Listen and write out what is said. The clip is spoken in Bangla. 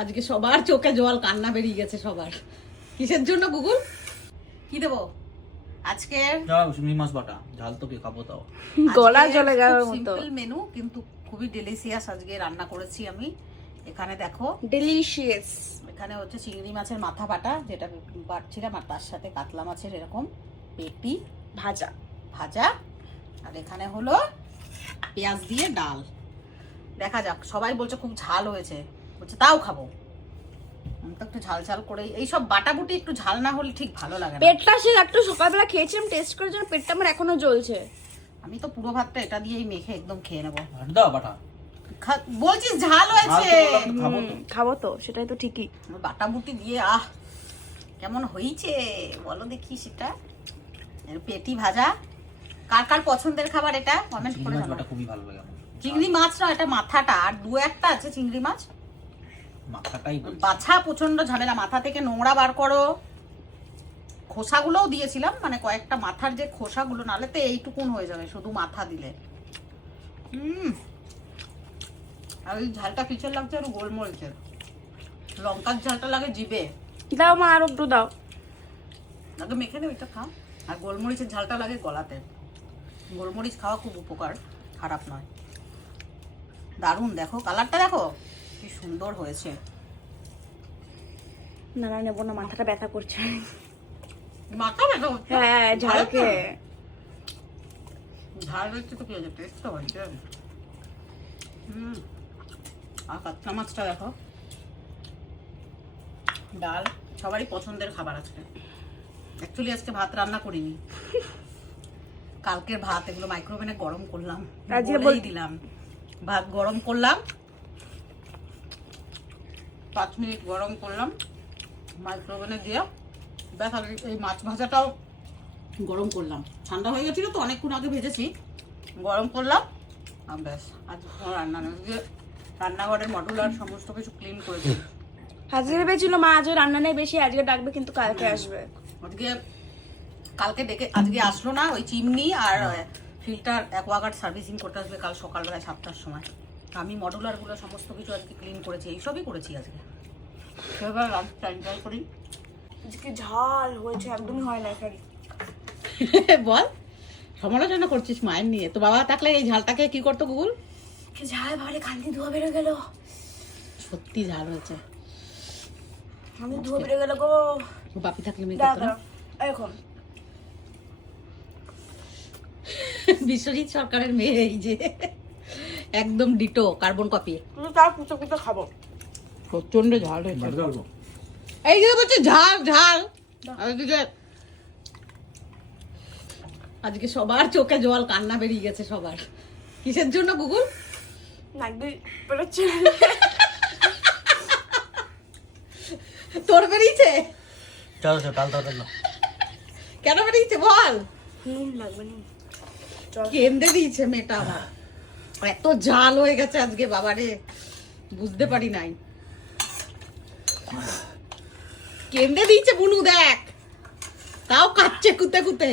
আজকে সবার চোখে জল, কান্না বেরিয়ে গেছে সবার। কিসের জন্য গুগল? কি দেবো আজকে? শিঙি মাছ বাটা, ঝাল তো কে খাবো তাও। গলা চলে যাওয়ার মতো সিম্পল মেনু, কিন্তু খুবই ডেলিশিয়াস আজকে রান্না করেছি আমি। এখানে দেখো ডেলিশিয়াস। এখানে হচ্ছে চিংড়ি মাছের মাথা বাটা, যেটা বাটছিলাম, আর তার সাথে কাতলা মাছের এরকম পেটি ভাজা ভাজা, আর এখানে হলো পেঁয়াজ দিয়ে ডাল। দেখা যাক, সবাই বলছে খুব ঝাল হয়েছে, বলছে তাও খাবো। আমি তো একটু ঝাল ঝাল করে, এইসব বাটাবুটি একটু ঝাল না হলে ঠিক ভালো লাগে না। পেটটা সে একটু সকালবেলা খেয়েছিলাম টেস্ট করার জন্য, পেটটা আমার এখনো জ্বলছে। আমি তো পুরো ভাতটা এটা দিয়েই মেখে একদম খেয়ে নেবো। দাও বাটা, বলছিস ঝাল হয়েছে, খাবো তো, সেটাই তো ঠিকই। বাটাবুটি দিয়ে কেমন হয়েছে বলো দেখি সেটা। পেটি ভাজা, কার কার পছন্দের খাবার এটা কমেন্ট করে মাছ জানাও। বাটা খুবই ভালো লাগে আমার। চিংড়ি মাছ না, এটা মাথাটা, আর দু একটা আছে চিংড়ি মাছ মাথাটাই বলছি। বাছা প্রচন্ড ঝামেলা, মাথা থেকে নোংরা বার করো। খোসাগুলোও দিয়েছিলাম, মানে কয়েকটা মাথার যে খোসাগুলো, নালে তো এইটুকুন হয়ে যাবে শুধু মাথা দিলে। আর ওই ঝালটা কিসের লাগছে? আর গোলমরিচের, লঙ্কার ঝালটা লাগে জিভে। দাও মা, আর একটু দাও। আগে মেখে নেবে, এটা খাও। আর গোলমরিচের ঝালটা লাগে গলাতে। গোলমরিচ খাওয়া খুব উপকার, খারাপ নয়। দারুণ, দেখো কালারটা দেখো কি সুন্দর হয়েছে। না না, নেবো না, মাথাটা ব্যথা করছে। মাথা ব্যথা হচ্ছে? হ্যাঁ, ঝালকে ঝাল হচ্ছে তো কি হয়েছে, টেস্ট তো হয়েছে। আর কাতলা মাছটা দেখো, ডাল, সবারই পছন্দের খাবার আজকে। অ্যাকচুয়ালি আজকে ভাত রান্না করিনি, কালকের ভাত, এগুলো মাইক্রোওভেনে গরম করলাম, বলেই দিলাম। ভাত গরম করলাম, 5 মিনিট গরম করলাম মাইক্রোওভেনে দিয়ে, ব্যাস। আর এই মাছ ভাজাটাও গরম করলাম, ঠান্ডা হয়ে গেছিল তো, অনেকক্ষণ আগে ভেজেছি, গরম করলাম, আর ব্যাস। আজ কোনো রান্না নেই, যে রান্নাঘরের মডুলার সমস্ত কিছু ক্লিন করেছি। আজকে ভেবেছিল মা আজকে রান্না নেই বেশি, আজকে ডাকবে, কিন্তু কালকে আসবে। কালকে ডেকে, আজকে আসলো না। ওই চিমনি আর ফিল্টার অ্যাকোয়াগার্ড সার্ভিসিং করতে আসবে কাল সকালবেলা 7টার সময়। আমি মডুলারগুলো সমস্ত কিছু আজকে ক্লিন করেছি, এইসবই করেছি আজকে। এবার লাঞ্চটা এনজয় করি। আজকে ঝাল হয়েছে, একদমই হয় না এখানে। বল, সমালোচনা করছিস মায়ের নিয়ে? তো বাবা থাকলে এই ঝালটাকে কি করতো গুগল? ঝাল ভারে কান্দি ধোয়া বেরো গেল। সত্যি ঝাল হয়েছে, আমি ধোয়া বেরো গেল গো। বাপি থাকলে মেয়ে দাও করতো না? দাও, এখন বিশ্বজিৎ সরকারের মেয়ে, এই যে একদম ডিটো কার্বন কপি। তুমি তার কুচো কুচো খাবো। প্রচন্ড ঝাল হয়েছে, এই যে বলছে ঝাল ঝাল। আজকে সবার চোখে জল, কান্না বেরিয়ে গেছে সবার। কিসের জন্য গুগল? নাকি বেরোচ্ছে তোর বেরিয়েছে? চলো চলো, তাল তাল। কেন বেরিয়েছে বল? নুন লাগবে না। কেন্দ্রে দিয়েছে মেয়েটা আমার, এত ঝাল হয়ে গেছে আজকে বাবারে, বুঝতে পারি নাই। কেন্দ্রে দিয়েছে বুনু, দেখ তাও কাচ্ছে কুতে কুতে।